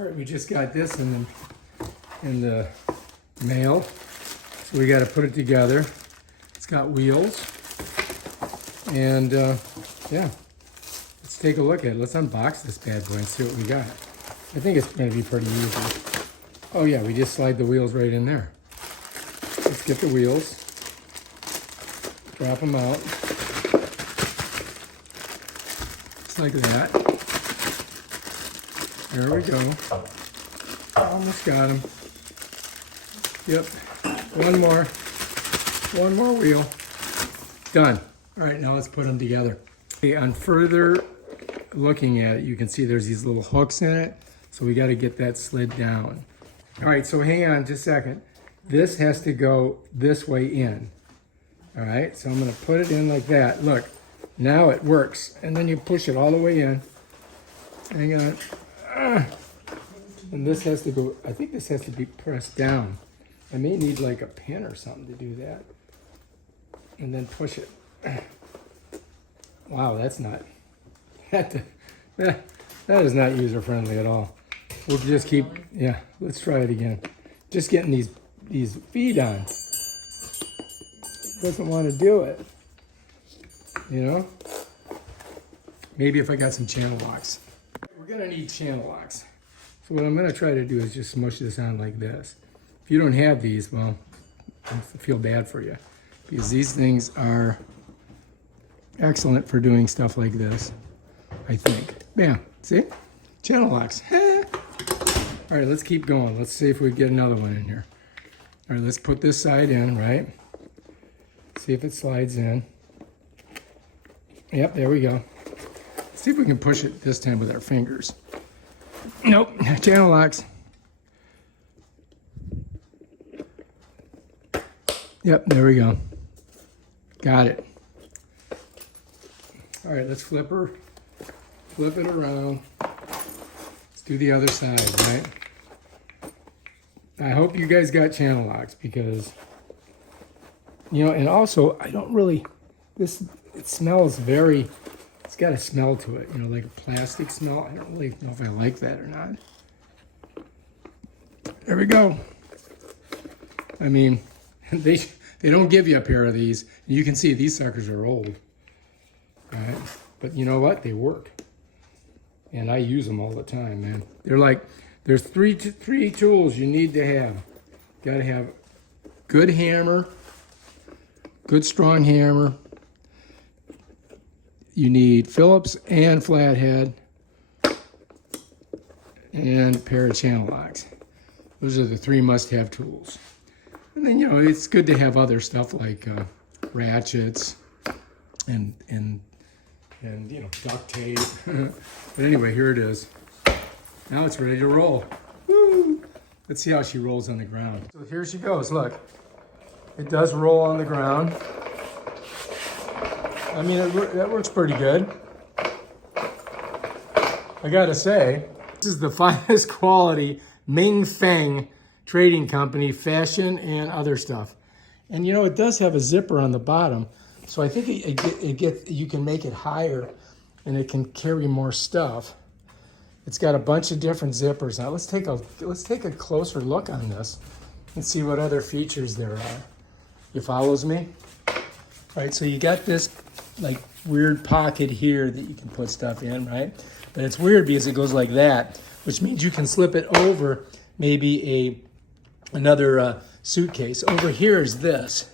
All right, we just got this in the mail, so we got to put it together. It's got wheels, and yeah, let's take a look at it. Let's unbox this bad boy and see what we got. I think it's going to be pretty easy. Oh yeah, we just slide the wheels right in there. Let's get the wheels, drop them out, just like that. There we go. Almost got him. Yep. One more wheel. Done. All right, now let's put them together. Okay, on further looking at it, you can see there's these little hooks in it, so we got to get that slid down. All right, so hang on just a second. This has to go this way in. All right, so I'm going to put it in like that. Look, now it works. And then you push it all the way in. Hang on. And this has to go, I think this has to be pressed down. I may need like a pin or something to do that. And then push it. Wow, that's not, that is not user-friendly at all. We'll just keep, yeah, let's try it again. Just getting these feet on. Doesn't want to do it. You know? Maybe if I got some channel locks. We're gonna need channel locks. So what I'm gonna try to do is just smush this on like this. If you don't have these, well, I feel bad for you, because these things are excellent for doing stuff like this, I think. Bam, see? Channel locks. All right, let's keep going. Let's see if we get another one in here. All right, let's put this side in, right? See if it slides in. Yep, there we go. See if we can push it this time with our fingers. Nope, channel locks. Yep, there we go. Got it. All right, let's flip it around. Let's do the other side, right? I hope you guys got channel locks, because, you know, and also I don't really, it smells very, it's got a smell to it, you know, like a plastic smell. I don't really know if I like that or not. There we go. I mean, they don't give you a pair of these. You can see these suckers are old. All right, but you know what? They work. And I use them all the time, man. They're like, there's three tools you need to have. You gotta have good hammer, good strong hammer. You need Phillips and flathead, and a pair of channel locks. Those are the three must-have tools. And then, you know, it's good to have other stuff like ratchets and you know, duct tape. But anyway, here it is. Now it's ready to roll. Woo! Let's see how she rolls on the ground. So here she goes, look. It does roll on the ground. I mean, that works pretty good. I gotta say, this is the finest quality Ming Feng Trading Company, fashion and other stuff. And you know, it does have a zipper on the bottom. So I think you can make it higher and it can carry more stuff. It's got a bunch of different zippers. Now let's take a closer look on this and see what other features there are. You follows me? All right, so you got this like weird pocket here that you can put stuff in, right? But it's weird because it goes like that, which means you can slip it over maybe another suitcase. Over here is this.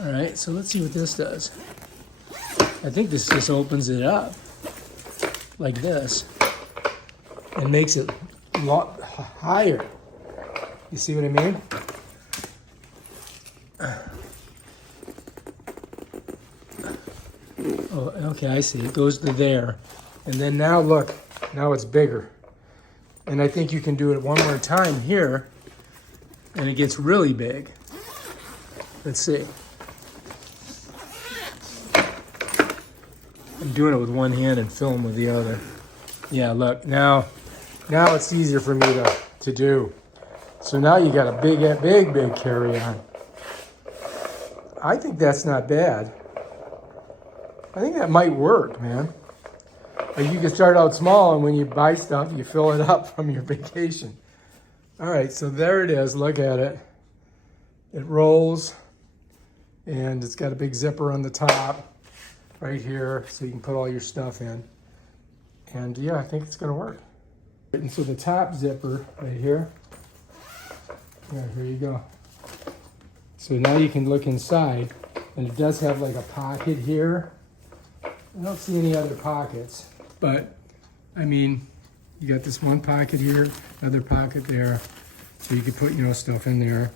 All right, so let's see what this does. I think this just opens it up like this and makes it a lot higher. You see what I mean? Oh, okay, I see. It goes to there. And then now look, now it's bigger. And I think you can do it one more time here and it gets really big. Let's see. I'm doing it with one hand and film with the other. Yeah, look, now it's easier for me to do. So now you got a big carry-on. I think that's not bad. I think that might work, man. Like you can start out small, and when you buy stuff, you fill it up from your vacation. All right, so there it is. Look at it. It rolls, and it's got a big zipper on the top right here, so you can put all your stuff in. And yeah, I think it's gonna work. And so the top zipper right here, yeah, here you go. So now you can look inside, and it does have like a pocket here. I don't see any other pockets, but I mean, you got this one pocket here, another pocket there, so you can put, you know, stuff in there.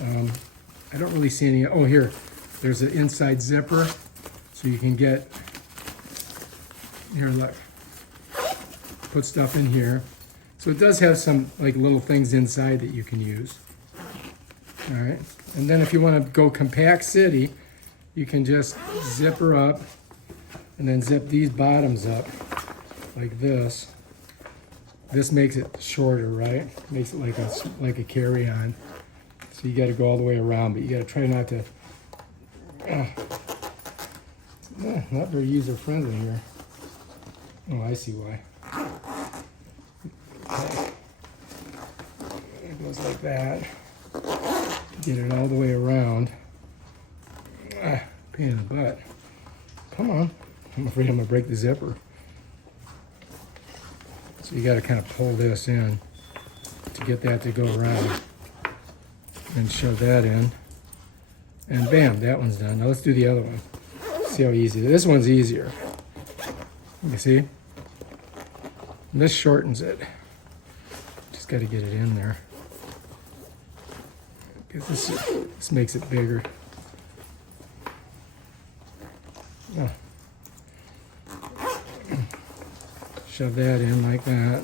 I don't really see any. Oh, here, there's an inside zipper, so you can get, here, look, put stuff in here. So it does have some like little things inside that you can use. All right, and then if you want to go compact city, you can just zipper up and then zip these bottoms up like this. This makes it shorter, right? Makes it like a carry-on. So you got to go all the way around, but you got to try not to. Not very user-friendly here. Oh, I see why. Okay. It goes like that. Get it all the way around. Pain in the butt. Come on. I'm afraid I'm gonna break the zipper. So you gotta kind of pull this in to get that to go around. And shove that in. And bam, that one's done. Now let's do the other one. See how easy. This one's easier. You see? And this shortens it. Just gotta get it in there. This makes it bigger. Oh. Shove that in like that,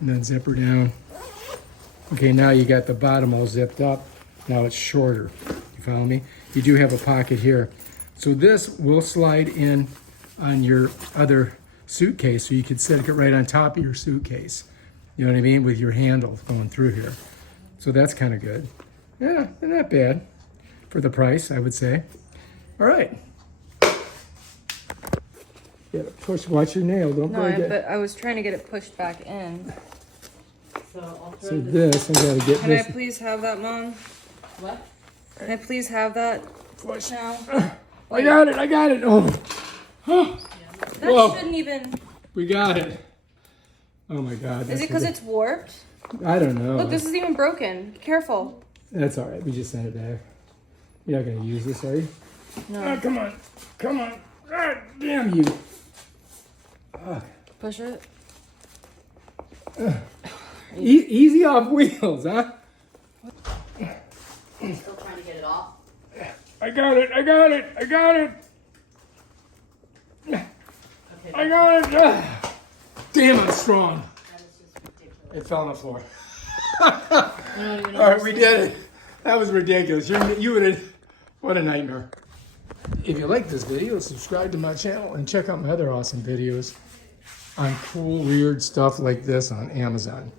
and then zip her down. Okay, now you got the bottom all zipped up. Now it's shorter. You follow me? You do have a pocket here. So this will slide in on your other suitcase, so you could set it right on top of your suitcase. You know what I mean? With your handle going through here. So that's kind of good. Yeah, not bad for the price, I would say. All right. Yeah, push. Watch your nail. Don't break it. But I was trying to get it pushed back in. So this, I gotta get Can this. I please have that, Mom? What? Can I please have that Push. now? I got it. I got it. Oh. Huh. That Whoa. shouldn't even. We got it. Oh my God. Is it because it's warped? I don't know. Look, this is even broken. Be careful. That's all right. We just sent it back. You're not gonna use this, are you? No. Ah, come on. Come on. Ah, damn you. Push it. Easy off wheels, huh? Still trying to get it off? I got it. I got it. I got it. Okay. I got it. Ah. Damn, I'm strong. That is just ridiculous. It fell on the floor. I don't even All right, we did it. That was ridiculous. You would have. What a nightmare. If you like this video, subscribe to my channel and check out my other awesome videos on cool, weird stuff like this on Amazon.